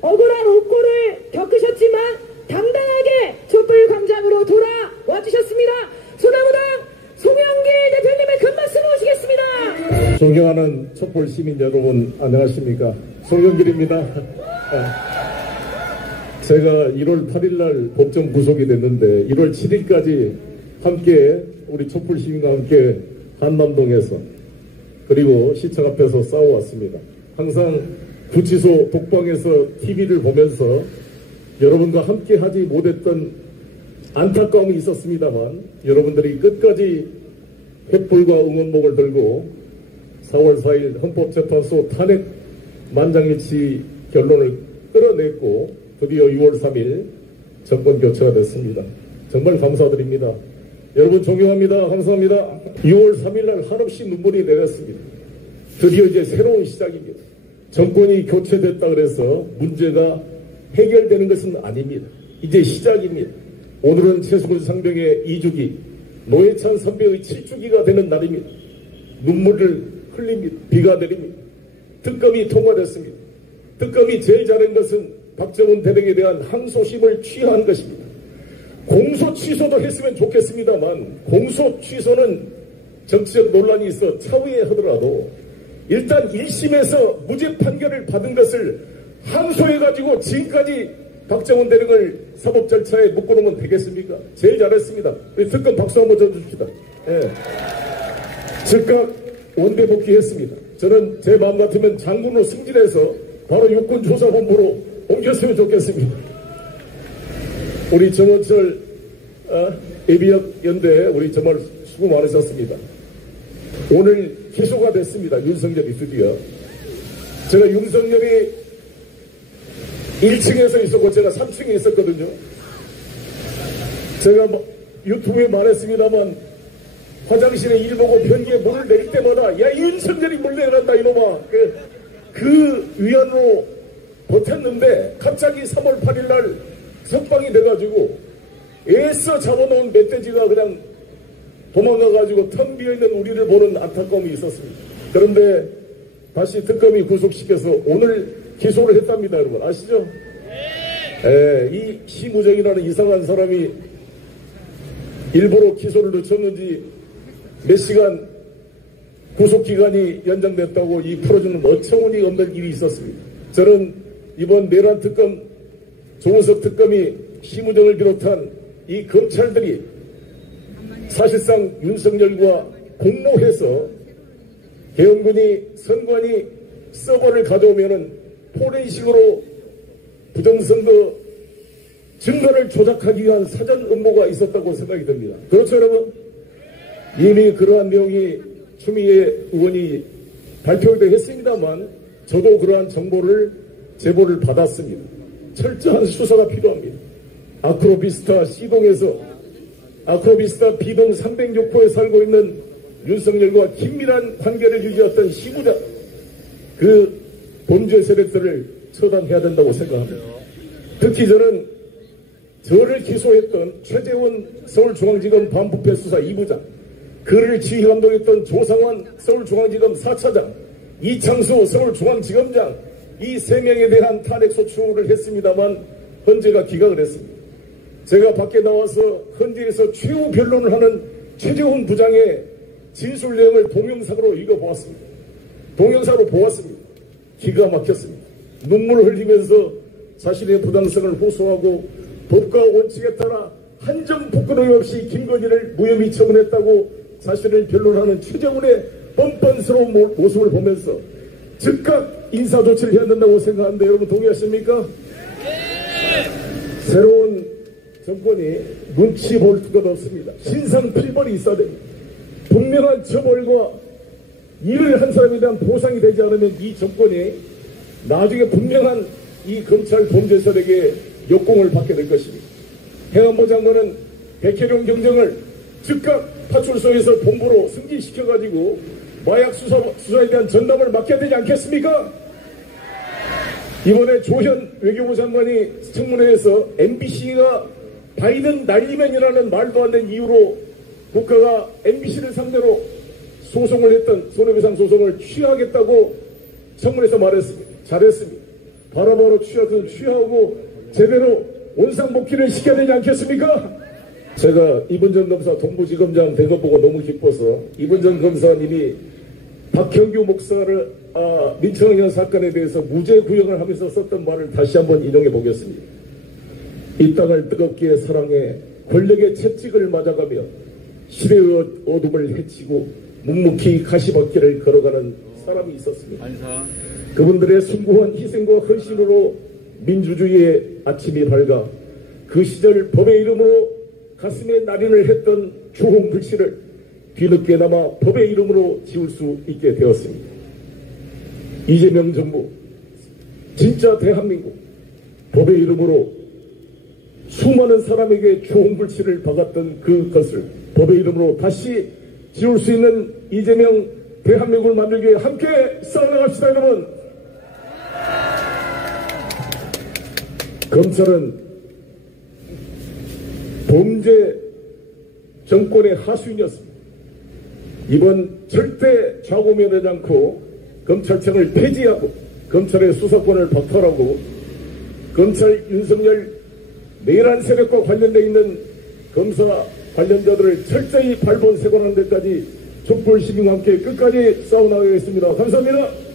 억울한 옥고를 겪으셨지만 당당하게 촛불광장으로 돌아와 주셨습니다. 소나무당 송영길 대표님의 큰 말씀 모시겠습니다. 존경하는 촛불 시민 여러분, 안녕하십니까? 송영길입니다. 제가 1월 8일날 법정 구속이 됐는데 1월 7일까지 함께 우리 촛불 시민과 함께 한남동에서 그리고 시청 앞에서 싸워왔습니다. 항상 구치소 독방에서 TV를 보면서 여러분과 함께 하지 못했던 안타까움이 있었습니다만 여러분들이 끝까지 횃불과 응원봉을 들고 4월 4일 헌법재판소 탄핵 만장일치 결론을 끌어냈고 드디어 6월 3일 정권 교체가 됐습니다. 정말 감사드립니다. 여러분 존경합니다. 감사합니다. 6월 3일날 한없이 눈물이 내렸습니다. 드디어 이제 새로운 시작입니다. 정권이 교체됐다 그래서 문제가 해결되는 것은 아닙니다. 이제 시작입니다. 오늘은 최수근 상병의 2주기, 노회찬 선배의 7주기가 되는 날입니다. 눈물을 흘립니다. 비가 내립니다. 특검이 통과됐습니다. 특검이 제일 잘한 것은 박정훈 대령에 대한 항소심을 취하한 것입니다. 공소 취소도 했으면 좋겠습니다만 공소 취소는 정치적 논란이 있어 차후에 하더라도 일단 1심에서 무죄 판결을 받은 것을 항소해가지고 지금까지 박정훈 대령을 사법 절차에 묶어놓으면 되겠습니까? 제일 잘했습니다. 우리 특검 박수 한번 쳐줍시다. 예. 즉각 원대 복귀했습니다. 저는 제 마음 같으면 장군으로 승진해서 바로 육군조사본부로 옮겼으면 좋겠습니다. 우리 정원철 예비역 연대 우리 정말 수고 많으셨습니다. 오늘 기소가 됐습니다. 윤석열이 드디어. 제가 윤석열이 1층에서 있었고 제가 3층에 있었거든요. 제가 유튜브에 말했습니다만 화장실에 일 보고 변기에 물을 내릴 때마다 야 윤석열이 물 내란다 이놈아 그 위안으로 버텼는데 갑자기 3월 8일날 석방이 돼가지고 애써 잡아놓은 멧돼지가 그냥 도망가가지고 텅 비어있는 우리를 보는 안타까움이 있었습니다. 그런데 다시 특검이 구속시켜서 오늘 기소를 했답니다. 여러분 아시죠? 이 심우정이라는 이상한 사람이 일부러 기소를 늦췄는지 몇 시간 구속기간이 연장됐다고 이 풀어주는 어처구니 없는 일이 있었습니다. 저는 이번 내란 특검 조은석 특검이 심우정을 비롯한 이 검찰들이 사실상 윤석열과 공모해서 계엄군이 선관위 서버를 가져오면은 포렌식으로 부정선거 증거를 조작하기 위한 사전 음모가 있었다고 생각이 듭니다. 그렇죠 여러분? 이미 그러한 내용이 추미애 의원이 발표를 했습니다만 저도 그러한 정보를 제보를 받았습니다. 철저한 수사가 필요합니다. 아크로비스타 C동에서 아크로비스타 B동 306호에 살고 있는 윤석열과 긴밀한 관계를 유지했던 시부자 그 범죄 세력들을 처단해야 된다고 생각합니다. 특히 저는 저를 기소했던 최재원 서울중앙지검 반부패 수사 2부장 그를 지휘 감독했던 조상환 서울중앙지검 4차장 이창수 서울중앙지검장 이 3명에 대한 탄핵소추를 했습니다만 헌재가 기각을 했습니다. 제가 밖에 나와서 헌재에서 최후 변론을 하는 최재훈 부장의 진술 내용을 동영상으로 읽어보았습니다. 동영상으로 보았습니다. 기가 막혔습니다. 눈물을 흘리면서 자신의 부당성을 호소하고 법과 원칙에 따라 한 점 부끄러움 없이 김건희를 무혐의 처분했다고 자신을 변론하는 최재훈의 뻔뻔스러운 모습을 보면서 즉각 인사조치를 해야 된다고 생각하는데 여러분 동의하십니까? 네. 새로운 정권이 눈치 볼 것 없습니다. 신상필벌이 있어야 됩니다. 분명한 처벌과 일을 한 사람에 대한 보상이 되지 않으면 이 정권이 나중에 분명한 이 검찰 범죄 세력의 역공을 받게 될 것입니다. 행안부 장관은 백혜령 경정을 즉각 파출소에서 본부로 승진시켜가지고 마약 수사에 대한 전담을 맡겨야 되지 않겠습니까? 이번에 조현 외교부 장관이 청문회에서 MBC가 바이든 날리면이라는 말도 안 되는 이유로 국가가 MBC를 상대로 소송을 했던 손해배상 소송을 취하겠다고 청문회에서 말했습니다. 잘했습니다. 바로바로 취하고 제대로 원상복귀를 시켜야 되지 않겠습니까? 제가 이분정 검사 동부지검장 된 것 보고 너무 기뻐서 이분정 검사님이 박형규 목사를 민청년 사건에 대해서 무죄 구형을 하면서 썼던 말을 다시 한번 인용해 보겠습니다. 이 땅을 뜨겁게 사랑해 권력의 채찍을 맞아가며 시대의 어둠을 헤치고 묵묵히 가시밭길을 걸어가는 사람이 있었습니다. 그분들의 숭고한 희생과 헌신으로 민주주의의 아침이 밝아 그 시절 법의 이름으로 가슴에 날인을 했던 주홍글씨를 뒤늦게나마 법의 이름으로 지울 수 있게 되었습니다. 이재명 정부, 진짜 대한민국, 법의 이름으로 수많은 사람에게 주홍글씨를 박았던 그것을 법의 이름으로 다시 지울 수 있는 이재명 대한민국을 만들기 위해 함께 싸워나갑시다, 여러분. 검찰은 범죄 정권의 하수인이었습니다. 이번 절대 좌고면하지 않고 검찰청을 폐지하고 검찰의 수사권을 박탈하고 검찰 윤석열 내란 세력과 관련되어 있는 검사 관련자들을 철저히 발본색원하는 데까지 촛불 시민과 함께 끝까지 싸워나가겠습니다. 감사합니다.